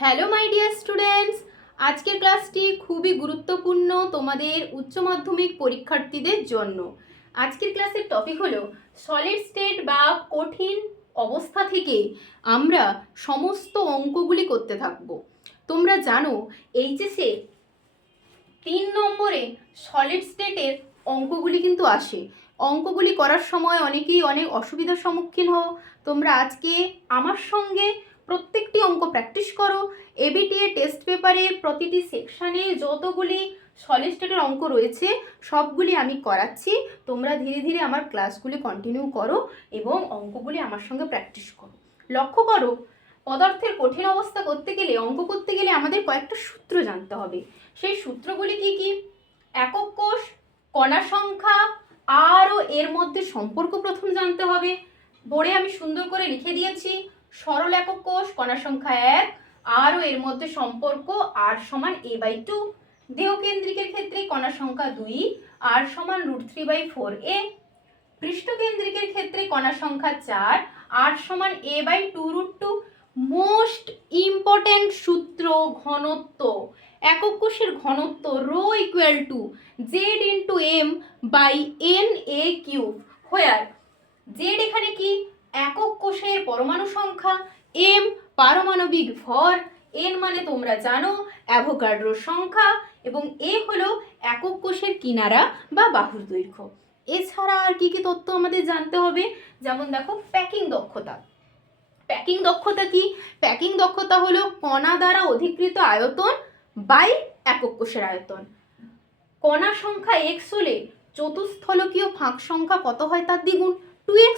Hello my dear students, আজকের ক্লাসটি খুবই গুরুত্বপূর্ণ তোমাদের উচ্চ মাধ্যমিক পরীক্ষার্থীদের জন্য। আজকের ক্লাসের টপিক হলো সলিড স্টেট বা কঠিন অবস্থা থেকে আমরা সমস্ত অঙ্কগুলি করতে থাকব। তোমরা জানো এইচএসে 3 নম্বরে সলিড স্টেটের অঙ্কগুলি কিন্তু আসে। অঙ্কগুলি করার সময় অনেকেই অনেক অসুবিধার সম্মুখীন হও। তোমরা আজকে আমার সঙ্গে প্রত্যেকটি অঙ্ক প্র্যাকটিস করো। এবিটিএ টেস্ট পেপারে প্রতিটি সেকশানে যতগুলি সলিড স্টেটের অঙ্ক রয়েছে সবগুলি আমি করাচ্ছি। তোমরা ধীরে ধীরে আমার ক্লাসগুলি কন্টিনিউ করো এবং অঙ্কগুলি আমার সঙ্গে প্র্যাকটিস করো। লক্ষ্য করো, পদার্থের কঠিন অবস্থা করতে গেলে, অঙ্ক করতে গেলে আমাদের কয়েকটা সূত্র জানতে হবে। সেই সূত্রগুলি কি কি? একক কোষ, কণা সংখ্যা আর ও এর মধ্যে সম্পর্ক প্রথম জানতে হবে। বোর্ডে আমি সুন্দর করে লিখে দিয়েছি, সরল একক কোষ, কণা সংখ্যা 1, আর ও এর মধ্যে সম্পর্ক r সমান a/2। দেহকেন্দ্রিকের ক্ষেত্রে কণা সংখ্যা 2, r সমান √3/4a। পৃষ্ঠকেন্দ্রিকের ক্ষেত্রে কণা সংখ্যা 4, r সমান a/2√2। মোস্ট ইম্পর্টেন্ট সূত্র ঘনত্ব, একক কোষের ঘনত্ব rho equal to Z into M by N A cube, where Z এখানে কি? একক কোষের পরমাণু সংখ্যা, এম পারমাণবিক ভর, এন মানে তোমরা জানো অ্যাভোগাড্রোর সংখ্যা, এবং এ হলো একক কোষের কিনারা বা বাহুর দৈর্ঘ্য। এছাড়া আর কি কি তথ্য আমাদের জানতে হবে? যেমন দেখো, প্যাকিং দক্ষতা। প্যাকিং দক্ষতা কি? প্যাকিং দক্ষতা হলো কণা দ্বারা অধিকৃত আয়তন বাই একক কোষের আয়তন। কণা সংখ্যা x হলে চতুস্থলকীয় ফাঁক সংখ্যা কত হয় তার দ্বিগুণ, 2x।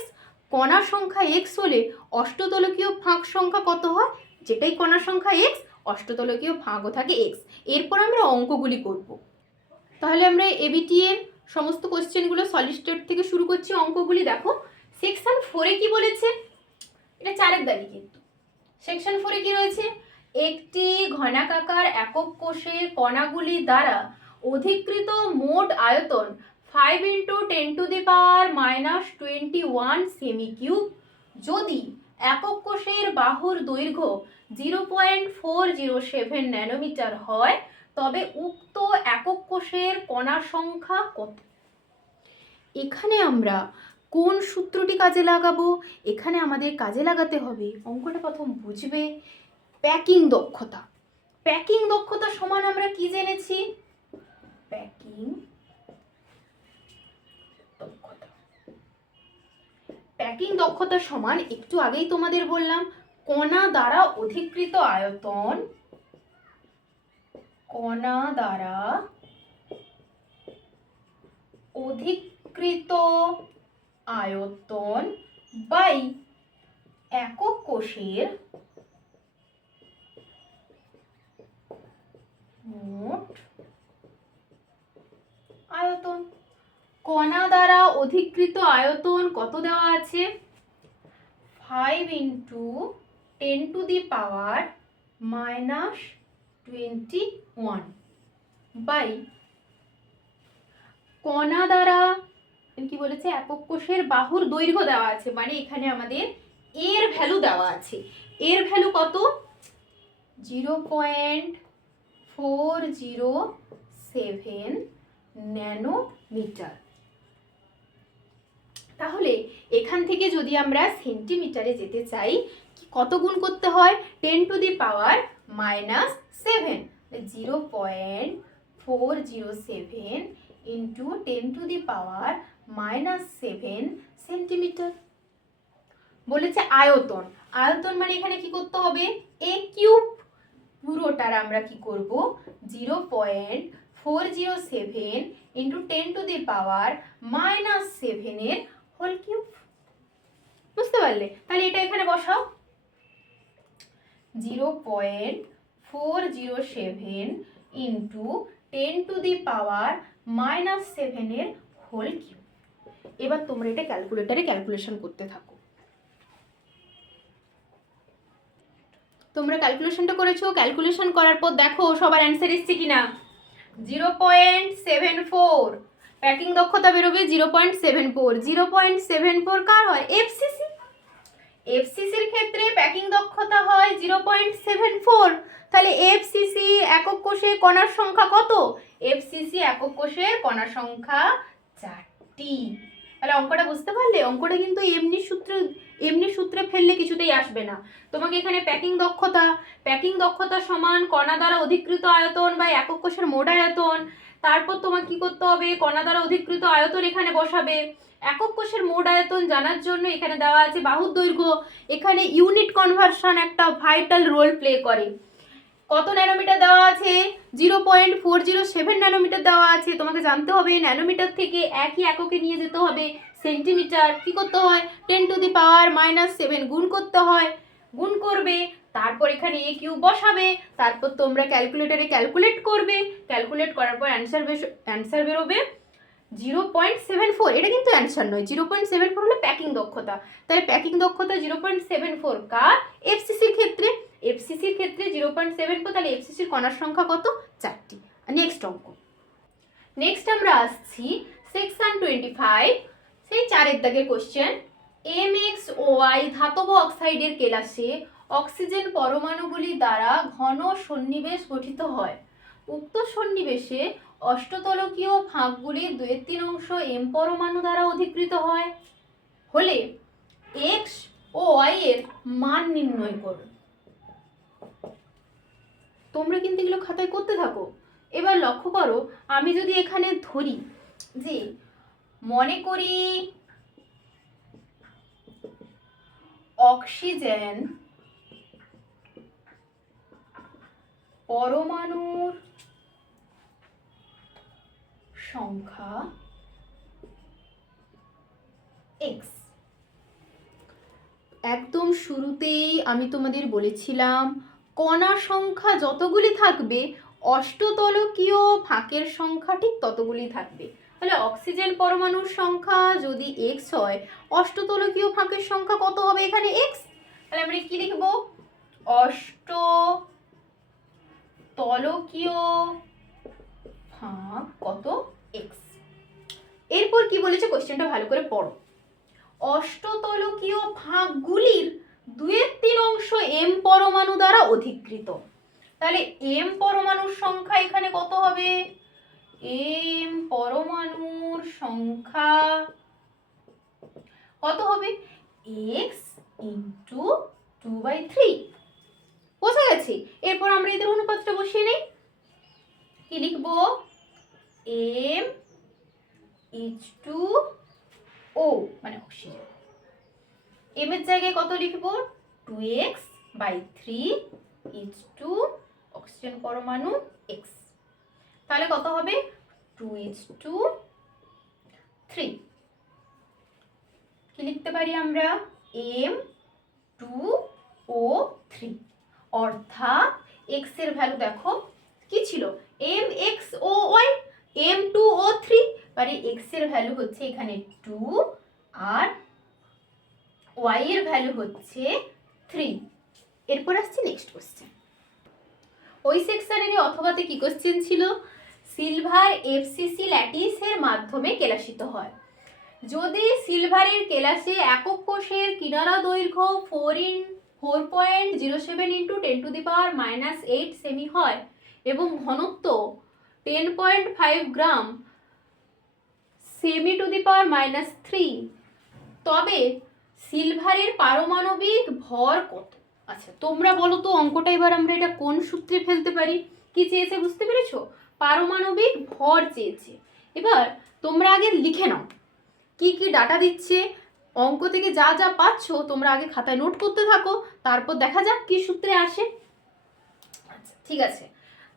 কণা সংখ্যা x হলে অষ্টতলকীয় ফাঁক সংখ্যা কত হয়? যেটাই কণা সংখ্যা x, অষ্টতলকীয় ফাঁকও থাকে x। এরপর আমরা অঙ্কগুলি করব। তাহলে আমরা এবিটিএর সমস্ত কোশ্চেনগুলো সলিড স্টেট থেকে শুরু করছি। অঙ্কগুলি দেখো, সেকশন 4-এ কি বলেছে? এটা 4-এর দাবি কিন্তু। সেকশন 4-এ কি রয়েছে? একটি ঘনাকাকার একক কোষের কণাগুলি দ্বারা অধিকৃত মোট আয়তন 5 × 10⁻⁻21 সেমি কিউব যদি একক কোষের বাহুর দৈর্ঘ্য 0.407 ন্যানোমিটার হয়, তবে উক্ত একক কোষের কণা সংখ্যা কত? এখানে আমরা কোন সূত্রটি কাজে লাগাবো? এখানে আমাদের কাজে লাগাতে হবে, অঙ্কটা প্রথম বুঝবে, প্যাকিং দক্ষতা। প্যাকিং দক্ষতা সমান আমরা কি জেনেছি? প্যাকিং দক্ষতা। প্যাকিং দক্ষতা সমান একটু আগেই তোমাদের বললাম, কণা দ্বারা অধিকৃত আয়তন, কণা দ্বারা অধিকৃত আয়তন বাই একক কোষের মোট আয়তন। কণা দ্বারা অধিকৃত আয়তন কত দেওয়া আছে? 5 × 10⁻⁻21 বাই কণা দ্বারা কি বলেছে? একক কোষের বাহুর দৈর্ঘ্য দেওয়া আছে, মানে এখানে আমাদের এর ভ্যালু দেওয়া আছে। এর ভ্যালু কত? 0.407 ন্যানোমিটার। তাহলে এখান থেকে যদি আমরা সেন্টিমিটারে যেতে চাই, কত গুণ করতে হয়? 10⁻⁻7, 0.407 ইন্টু 10⁻⁻7 সেন্টিমিটার। বলেছে আয়তন। আয়তন মানে এখানে কি করতে হবে? a cube. পুরোটার আমরা কি করব? 0.407 ইন্টু 10⁻⁻7 এর হোল কিউব। বুঝতে পারলে? তাহলে এটা এখানে বসাও, 0.407 ইন্টু 10⁻⁻7 এর হোল কিউব। এবার তোমরা এটা ক্যালকুলেটরে ক্যালকুলেশন করতে থাকো। তোমরা ক্যালকুলেশনটা করেছো? ক্যালকুলেশন করার পর দেখো সবার অ্যান্সার এসছে কিনা। 0.74 প্যাকিং দক্ষতা বেরোবে 0.74। 0.74 কার হয়? এফসিসি। এফসিসির ক্ষেত্রে প্যাকিং দক্ষতা হয় 0.74। তাহলে এফসিসি একক কোষে কণার সংখ্যা কত? এফসিসি একক কোষের কণার সংখ্যা 4টি। তাহলে অঙ্কটা বুঝতে পারলে? অঙ্কটা কিন্তু এমনি সূত্রে ফেললে কিছুতেই আসবে না। তোমাকে এখানে প্যাকিং দক্ষতা সমান কণা দ্বারা অধিকৃত আয়তন বা একক কোষের মোট আয়তন। তারপর তোমাকে কি করতে হবে? কণা দ্বারা অধিকৃত আয়তন এখানে বসাবে। একক কোষের মোট আয়তন জানার জন্য এখানে দেওয়া আছে বাহুর দৈর্ঘ্য। এখানে ইউনিট কনভার্সন একটা ভাইটাল রোল প্লে করে। কত ন্যানোমিটার দেওয়া আছে? 0.407 ন্যানোমিটার দেওয়া আছে। তোমাকে জানতে হবে ন্যানোমিটার থেকে একই এককে নিয়ে যেতে হবে সেন্টিমিটার। কি করতে হয়? 10⁻⁻7 গুণ করতে হয়। গুণ করবে, তারপর এখানে a কিউব বসাবে, তারপর তোমরা ক্যালকুলেটরে ক্যালকুলেট করবে। ক্যালকুলেট করার পর অ্যান্সার বেরোবে 0.74। এটা কিন্তু অ্যান্সার নয়, 0.74 হলো প্যাকিং দক্ষতা। তাহলে প্যাকিং দক্ষতা 0.74 কার? এফসিসির ক্ষেত্রে। এফসিসির ক্ষেত্রে 0.74, তাহলে এফসিসির কণার সংখ্যা কত? 4টি। নেক্সট অঙ্ক। নেক্সট আমরা আসছি সেকশন 25, সেই 4 দাগের কোশ্চেন। MxOY ধাতব অক্সাইডের কেলাসে অক্সিজেন পরমাণুগুলি দ্বারা ঘন সন্নিবেশ গঠিত হয়। উক্ত সন্নিবেশে অষ্টতলকীয় ফাঁকগুলির 2/3 অংশ M পরমাণু দ্বারা অধিকৃত হয় হলে X ও Y এর মান নির্ণয় করো। তোমরা কিন্তু এগুলো খাতায় করতে থাকো। এবার লক্ষ্য করো, আমি যদি এখানে ধরি যে মনে করি অক্সিজেন পরমাণুর সংখ্যা x। একদম শুরুতেই আমি তোমাদের বলেছিলাম কণার সংখ্যা যতগুলি থাকবে অষ্টতলকীয় ফাঁকের সংখ্যা ঠিক ততগুলি থাকবে। তাহলে অক্সিজেন পরমাণুর সংখ্যা যদি x হয়, অষ্টতলকীয় ফাঁকের সংখ্যা কত হবে এখানে? x। তাহলে আমরা কি লিখব? অষ্টতলকীয় ফাঁক কত? x। এরপর কি বলেছে কোশ্চেনটা ভালো করে পড়ো। অষ্টতলকীয় ফাঁকগুলির 2/3 অংশ M পরমাণু দ্বারা অধিকৃত। তাহলে M পরমাণুর সংখ্যা এখানে কত হবে? M পরমাণুর সংখ্যা কত হবে? x into 2/3। বোঝা গেছে? এরপর আমরা এদের অনুপাতটা বসিয়ে নেই। কি লিখবো? M H2O মানে অক্সিজেন। M এর জায়গায় কত লিখবো? 2x/3 H2 অক্সিজেন পরমাণু x। তাহলে কত হবে? 2:3। কি লিখতে পারি আমরা? M2O3। অর্থাৎ x এর ভ্যালু দেখো কি ছিল? MxOY M2O3, মানে x এর ভ্যালু হচ্ছে এখানে 2 আর y এর ভ্যালু হচ্ছে 3। এরপর আসছে নেক্সট কোশ্চেন। ওই সেকশনের অথবাতে কি কোশ্চেন ছিল? সিলভার এফসিসি ল্যাটিসের মাধ্যমে কেলাসিত হয়। যদি সিলভারের কেলাসে একক কোষের কিনারা দৈর্ঘ্য 4.07 × 10⁻⁻8 সেমি হয় এবং ঘনত্ব 10.5 গ্রাম সেমি⁻⁻3, তবে সিলভারের পারমাণবিক ভর কত? আচ্ছা, তোমরা বলো তো অঙ্কটা এবার আমরা এটা কোন সূত্রে ফেলতে পারি? কি চেয়েছে বুঝতে পেরেছো? পারমাণবিক ভর চেয়েছে। এবার তোমরা আগে লিখে নাও কি কি ডাটা দিচ্ছে, অঙ্ক থেকে যা যা পাচ্ছ তোমরা আগে খাতায় নোট করতে থাকো, তারপর দেখা যাক কি সূত্রে আসে। আচ্ছা ঠিক আছে,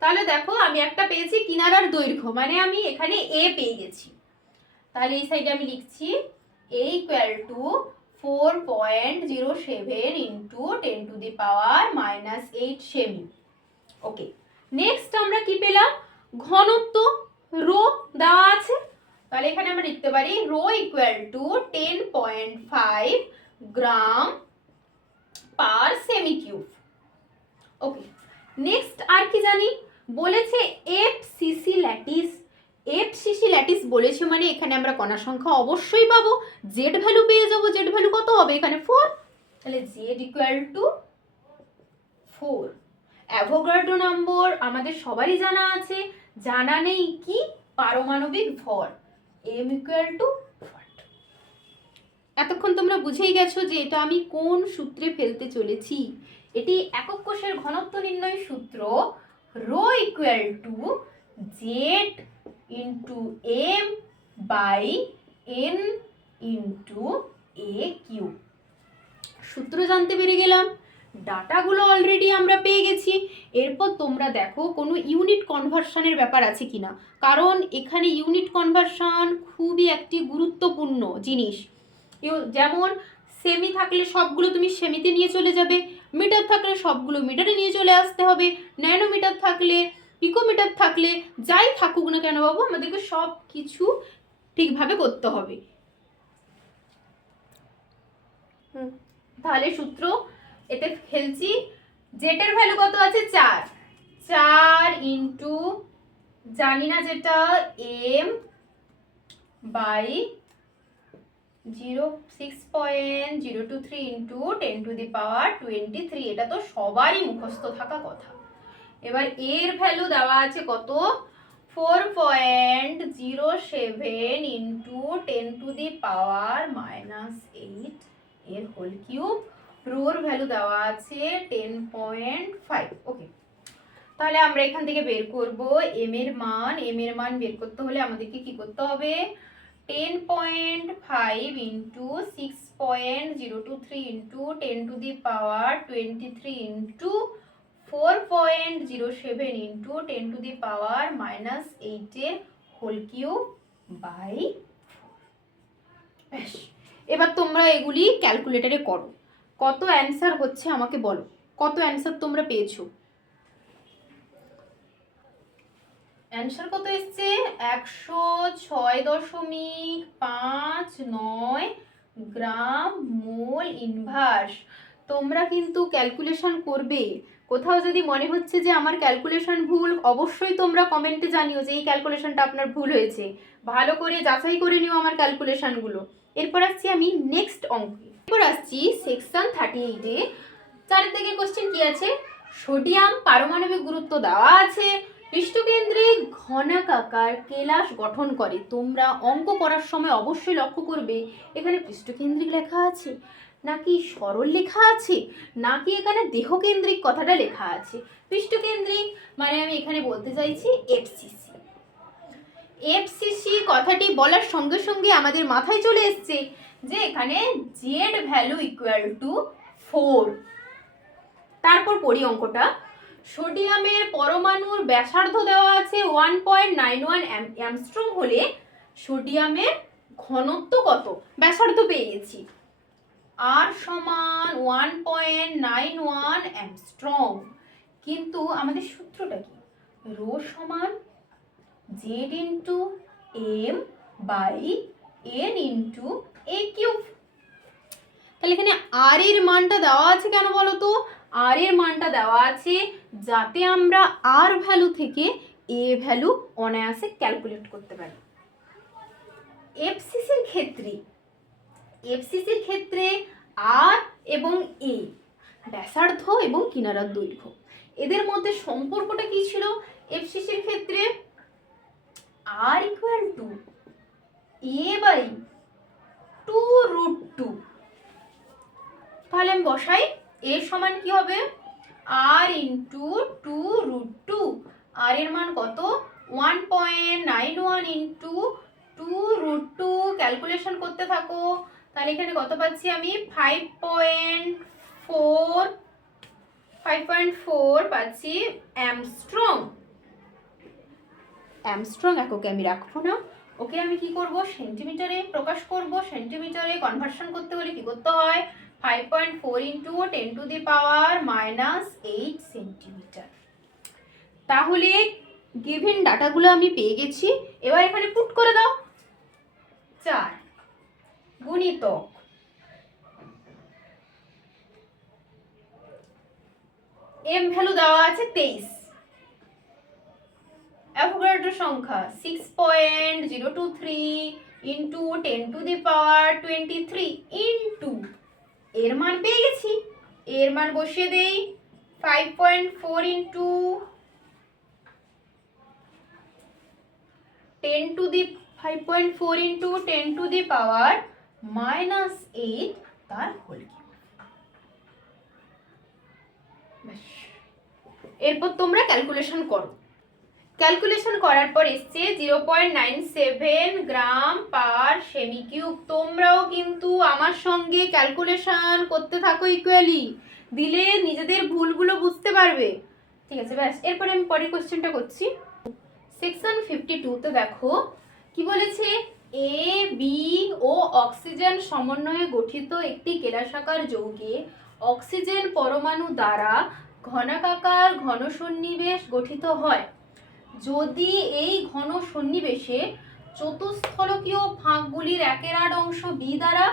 তাহলে দেখো আমি একটা পেয়েছি কিনারার দৈর্ঘ্য, মানে আমি এখানে a পেয়ে গেছি। তাহলে এই সাইডে আমি লিখছি a = 4.07 × 10⁻⁻8 সেমি। ওকে, নেক্সট আমরা কি পেলাম? ঘনত্ব রো দেওয়া আছে, তাহলে এখানে আমরা লিখতে পারি রো = 10.5 গ্রাম পার সেমি কিউব। ওকে, নেক্সট আর কি জানি? বলেছে এফসিসি ল্যাটিস। এফসিসি ল্যাটিস বলেছে মানে এখানে আমরা কণার সংখ্যা অবশ্যই পাবো, জেড ভ্যালু পেয়ে যাবো। জেড ভ্যালু কত হবে এখানে? 4। তাহলে জেড ইকুয়াল টু 4। অ্যাভোগাড্রো নম্বর আমাদের সবারই জানা আছে, জানা নেই কি পারমাণবিক ভর m ইকুয়াল টু। এতক্ষণ তোমরা বুঝেই গেছো যে এটা আমি কোন সূত্রে ফেলতে চলেছি। এটি একক কোষের ঘনত্ব নির্ণয় সূত্র, rho equal to Z into M by N into A cube. সূত্র জানতে পেরে গেলাম, ডাটাগুলো অলরেডি আমরা পেয়ে গেছি। এরপর তোমরা দেখো কোনো ইউনিট কনভার্সনের ব্যাপার আছে কিনা, কারণ এখানে ইউনিট কনভার্সন খুবই একটি গুরুত্বপূর্ণ জিনিস। যেমন সেমি থাকলে সবগুলো তুমি সেমিতে নিয়ে চলে যাবে, মিটার থাকলে সবগুলো মিটারে নিয়ে চলে আসতে হবে, ন্যানোমিটার থাকলে, পিকোমিটার থাকলে, যাই থাকুক না কেন বাবু, আমাদেরকে সব কিছু ঠিকভাবে করতে হবে। তাহলে সূত্র এতে ফেলছি, জেটের ভ্যালু কত আছে 4, 4 ইন্টু জানি না যেটা এম বাই 6.023 ইন্টু 10⁻23। এটা তো সবারই মুখস্থ থাকা কথা। এবার এর ভ্যালু দেওয়া আছে কত, 4.07 ইন্টু 10⁻⁻8 এর হোল কিউব। রোর ভ্যালু দেওয়া আছে 10.5। ওকে, তাহলে আমরা এখান থেকে বের করব এম এর মান বের করতে হলে আমাদেরকে কি করতে হবে, 10.5 ইন্টু 6.023 ইন্টু 10⁻23 ইন্টু 4.07 ইন্টু 10⁻⁻8 এর হোল কিউব বাই 4। ব্যাস, এবার তোমরা এগুলি ক্যালকুলেটরে করো, কত অ্যান্সার হচ্ছে আমাকে বলো, কত অ্যান্সার তোমরা পেয়েছো। অ্যান্সার কত এসছে, 106.59 গ্রাম মোল ইনভার্স। তোমরা কিন্তু ক্যালকুলেশন করবে, কোথাও যদি মনে হচ্ছে যে আমার ক্যালকুলেশন ভুল, অবশ্যই তোমরা কমেন্টে জানিও যে এই ক্যালকুলেশনটা আপনার ভুল হয়েছে, ভালো করে যাচাই করে নিও আমার ক্যালকুলেশনগুলো। এরপর আসছি আমি নেক্সট অঙ্কে। এরপর আসছি সেকশন 38-এ। 4 থেকে কোশ্চেন কি আছে, সোডিয়াম পারমাণবিক গুরুত্ব দেওয়া আছে, পৃষ্ঠকেন্দ্রিক ঘনাকাকার কেলাস গঠন করে। তোমরা অঙ্ক করার সময় অবশ্যই লক্ষ্য করবে এখানে পৃষ্ঠকেন্দ্রিক লেখা আছে নাকি সরল লেখা আছে, নাকি এখানে দেহকেন্দ্রিক কথাটা লেখা আছে। পৃষ্ঠকেন্দ্রিক মানে আমি এখানে বলতে চাইছি এফসিসি। এফসিসি কথাটি বলার সঙ্গে সঙ্গে আমাদের মাথায় চলে এসছে যে এখানে জেড ভ্যালু ইকুয়াল টু 4। তারপর পড়ি অঙ্কটা, সোডিয়ামের পরমাণুর ব্যাসার্ধ দেওয়া আছে 1.91 অ্যামস্ট্রং হলে সোডিয়ামের ঘনত্ব কত, ব্যাসার্ধ পেয়ে গেছি, আর সমান 1.91 অ্যামস্ট্রং। কিন্তু আমাদের সূত্রটা কি, রো সমান Z into M by N into A cube. তাহলে এখানে আর এর মানটা দেওয়া আছে কেন বলো তো, আর এর মানটা দেওয়া আছে যাতে আমরা আর ভ্যালু থেকে এ ভ্যালু অনায়াসে ক্যালকুলেট করতে পারি। এফসিসির ক্ষেত্রে আর এবং এ ব্যাসার্ধ এবং কিনারার দৈর্ঘ্য, এদের মধ্যে সম্পর্কটা কি ছিল, এফসিসির ক্ষেত্রে আর ইকুয়াল টু এ বাই 2√2। তাহলে আমি বসাই, এর সমান কি হবে, আর ইন্টু 2√2। আর এর মান কত, 1.91 ইন্টু 2√2। ক্যালকুলেশন করতে থাকো, তাহলে এখানে কত পাচ্ছি আমি, 5.4 পাচ্ছি অ্যামস্ট্রং। অ্যামস্ট্রং এককে আমি রাখবো না, ওকে আমি কি করব, সেন্টিমিটারে প্রকাশ করব। সেন্টিমিটারে কনভার্সন করতে হলে কি করতে হয়, 5.4 ইন্টু 10⁻⁻8 সেন্টিমিটার। তাহলে গিভেন ডাটাগুলো আমি পেয়ে গেছি। এবার এখানে পুট করে দাও, 4 গুণিতক এম ভ্যালু দেওয়া আছে 23, অ্যাভোগাড্রো সংখ্যা 6.023 ইন্টু 10⁻23 ইন্টু এর মান পেয়ে গেছি, এর মান বসিয়ে দেই 5.4 into 10 to the 5.4 into 10 to the power -8 তার হোল কিউব। এরপর তোমরা ক্যালকুলেশন করো। ক্যালকুলেশন করার পর এসছে 0.97 গ্রাম পার সেমি কিউব। তোমরাও কিন্তু আমার সঙ্গে ক্যালকুলেশন করতে থাকো ইকুয়ালি, দিলে নিজেদের ভুলগুলো বুঝতে পারবে। ঠিক আছে, ব্যাস। এরপরে আমি পরের কোশ্চেনটা করছি। সেকশন 52তে দেখো কি বলেছে, এ বি ও অক্সিজেন সমন্বয়ে গঠিত একটি কেলাসাকার যৌগে অক্সিজেন পরমাণু দ্বারা ঘনাকাকার ঘন সন্নিবেশ গঠিত হয়। যদি এই ঘন সন্নিবেশে চতুস্থলকীয় ফাঁকগুলির 1/8 অংশ বি দ্বারা,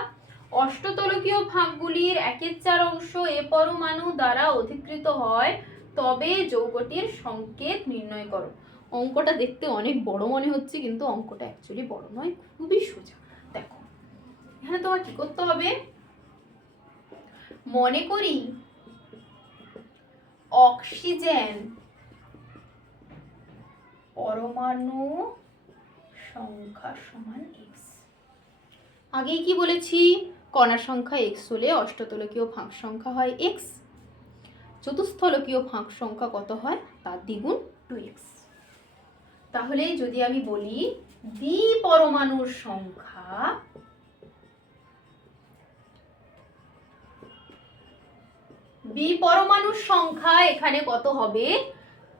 অষ্টতলকীয় ফাঁকগুলির 1/4 অংশ এ পরমাণু দ্বারা অধিকৃত হয়, তবে যৌগটির সংকেত নির্ণয় করো। অঙ্কটা দেখতে অনেক বড় মনে হচ্ছে, কিন্তু অঙ্কটা অ্যাকচুয়ালি বড় নয়, খুবই সোজা। দেখো এখানে তোমার কি করতে হবে, মনে করি অক্সিজেন পরমাণু সংখ্যা সমান x। আগেই কি বলেছি, কণার সংখ্যা x হলে অষ্টতলকীয় ফাঁক সংখ্যা হয় x, চতুস্থলকীয় ফাঁক সংখ্যা কত হয়, তার দ্বিগুণ 2x। তাহলে যদি আমি বলি দ্বি পরমাণুর সংখ্যা বি পরমাণুর সংখ্যা এখানে কত হবে,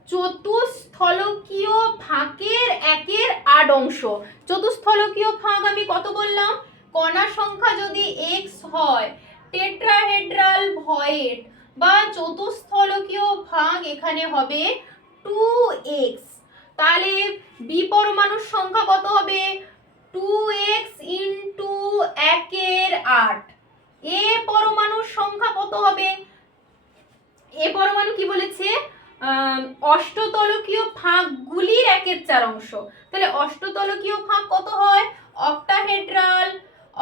চতুস্থলকীয় ফাঁকের 1/8 অংশ। চতুস্থলকীয় ফাঁক আমি কত বললাম, কণার সংখ্যা যদি x হয়, টেট্রাহেড্রাল ভয়েড বা চতুস্থলকীয় ফাঁক এখানে হবে 2x। তাহলে বি পরমাণুর সংখ্যা কত হবে, 2x ইন্টু 1/8। এ পরমাণুর সংখ্যা কত হবে, এ পরমাণু কি বলেছে, অষ্টতলকীয় ফাঁকগুলির 1/4 অংশ। তাহলে অষ্টতলকীয় ফাঁক কত হয়,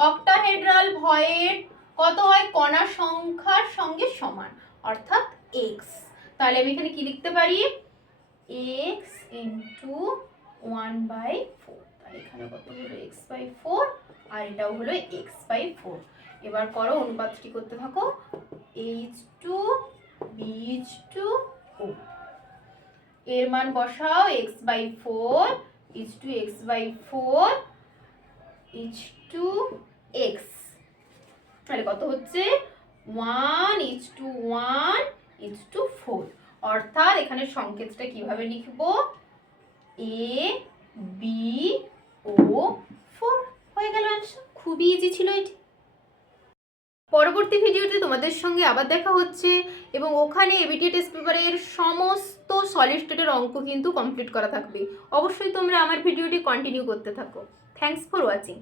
অক্টাহেড্রাল ভয়েড কত হয়, কণা সংখ্যার সঙ্গে সমান, অর্থাৎ x। তাহলে আমি এখানে কি লিখতে পারি, x ইন্টু 1/4। তাহলে এখানে কত হলো, x/4, আর এটাও হলো x/4। এবার করো, অনুপাতটি করতে থাকো, H2 BH2O। এর মান বসাও, x/4 H2 x/4 H2x। তাহলে কত হচ্ছে, 1:1 H2 4। অর্থাৎ এখানে সংকেতটা কিভাবে লিখবো, AbO4 হয়ে গেল অ্যান্সার। খুবই ইজি ছিল এটি। পরবর্তী ভিডিওতে তোমাদের সঙ্গে আবার দেখা হচ্ছে, এবং ওখানে এবিটিএ টেস্ট পেপারের সমস্ত সলিড স্টেটের অঙ্ক কিন্তু কমপ্লিট করা থাকবে। অবশ্যই তোমরা আমার ভিডিওটি কন্টিনিউ করতে থাকো। Thanks for watching.